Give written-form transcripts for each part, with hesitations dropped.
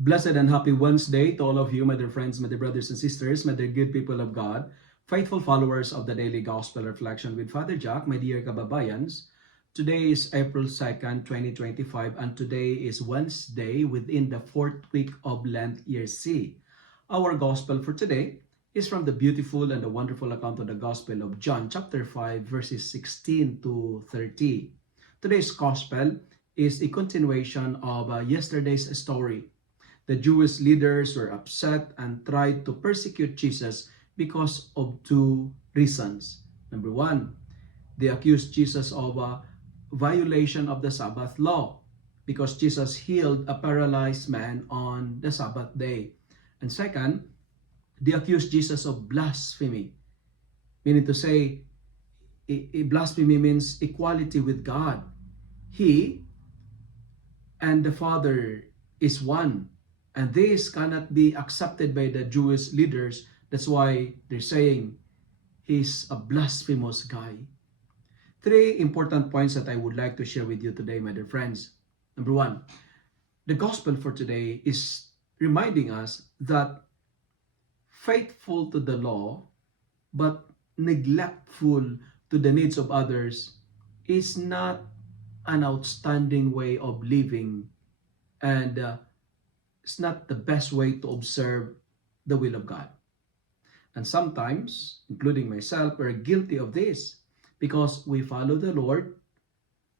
Blessed and happy Wednesday to all of you, my dear friends, my dear brothers and sisters, my dear good people of God, faithful followers of the Daily Gospel Reflection with Father Jack, my dear kababayans. Today is April 2nd, 2025, and today is Wednesday within the fourth week of Lent, Year C. Our Gospel for today is from the beautiful and the wonderful account of the Gospel of John, chapter 5, verses 16 to 30. Today's Gospel is a continuation of yesterday's story. The Jewish leaders were upset and tried to persecute Jesus because of two reasons. Number one, they accused Jesus of a violation of the Sabbath law because Jesus healed a paralyzed man on the Sabbath day. And second, they accused Jesus of blasphemy, meaning to say, blasphemy means equality with God. He and the Father is one. And this cannot be accepted by the Jewish leaders. That's why they're saying he's a blasphemous guy. Three important points that I would like to share with you today, my dear friends. Number one, the gospel for today is reminding us that faithful to the law but neglectful to the needs of others is not an outstanding way of living, and it's not the best way to observe the will of God. And sometimes, including myself, we're guilty of this because we follow the Lord,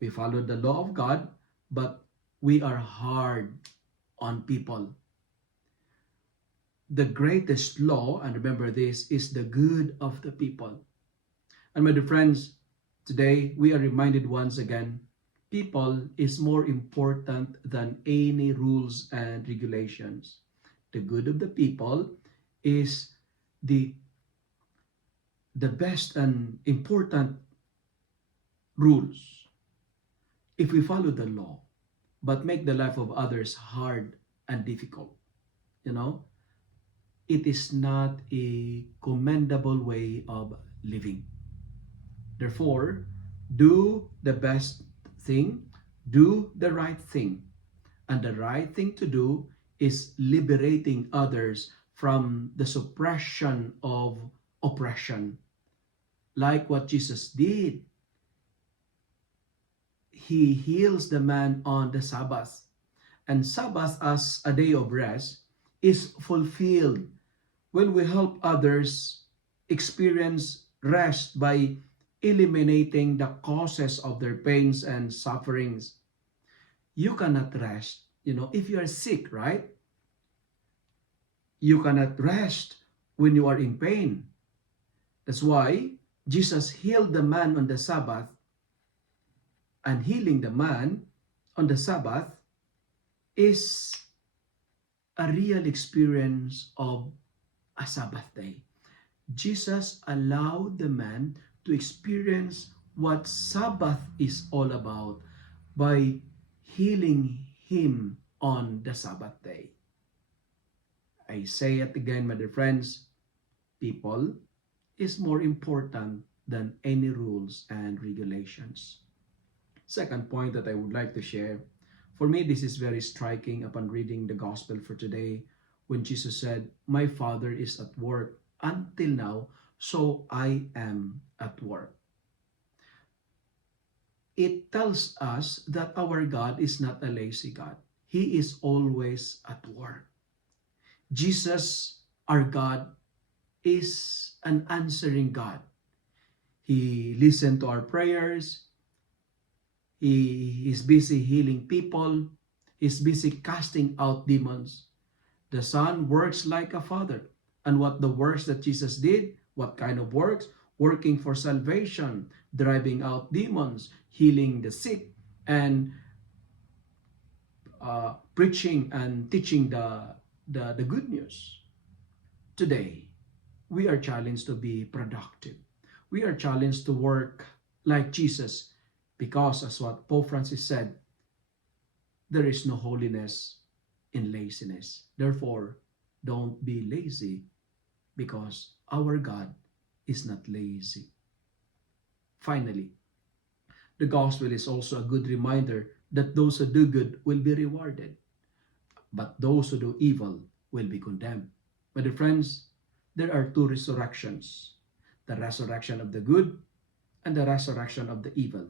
we follow the law of God, but we are hard on people. The greatest law, and remember this, is the good of the people. And my dear friends, today we are reminded once again, people is more important than any rules and regulations. The good of the people is the best and important rules. If we follow the law, but make the life of others hard and difficult, it is not a commendable way of living. Therefore, do the best thing, do the right thing. And the right thing to do is liberating others from the suppression of oppression. Like what Jesus did. He heals the man on the Sabbath. And Sabbath as a day of rest is fulfilled when we help others experience rest by eliminating the causes of their pains and sufferings. You cannot rest, if you are sick, right? You cannot rest when you are in pain. That's why Jesus healed the man on the Sabbath, and healing the man on the Sabbath is a real experience of a Sabbath day. Jesus allowed the man to experience what Sabbath is all about by healing him on the Sabbath day. I say it again, my dear friends, people is more important than any rules and regulations. Second point that I would like to share, for me this is very striking upon reading the gospel for today, when Jesus said, "My Father is at work until now, so I am at work." It tells us that our God is not a lazy God. He is always at work. Jesus, our God, is an answering God. He listens to our prayers. He is busy healing people. He's busy casting out demons. The Son works like a father. And what the works that Jesus did, what kind of works? Working for salvation, driving out demons, healing the sick, and preaching and teaching the good news. Today, we are challenged to be productive. We are challenged to work like Jesus, because as what Pope Francis said, there is no holiness in laziness. Therefore, don't be lazy, because our God is not lazy. Finally, the gospel is also a good reminder that those who do good will be rewarded. but those who do evil will be condemned. My dear friends, there are two resurrections, the resurrection of the good and the resurrection of the evil.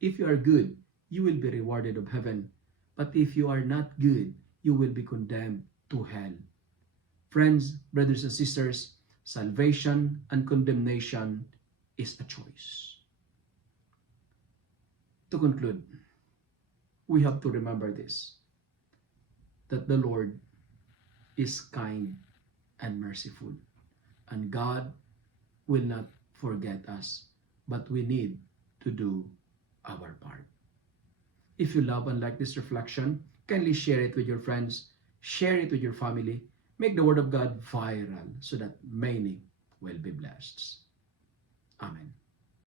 If you are good, you will be rewarded of heaven. But if you are not good, you will be condemned to hell. Friends, brothers and sisters, salvation and condemnation is a choice. To conclude, we have to remember this, that the Lord is kind and merciful, and God will not forget us, but we need to do our part. If you love and like this reflection, kindly share it with your friends, share it with your family, make the Word of God viral so that many will be blessed. Amen.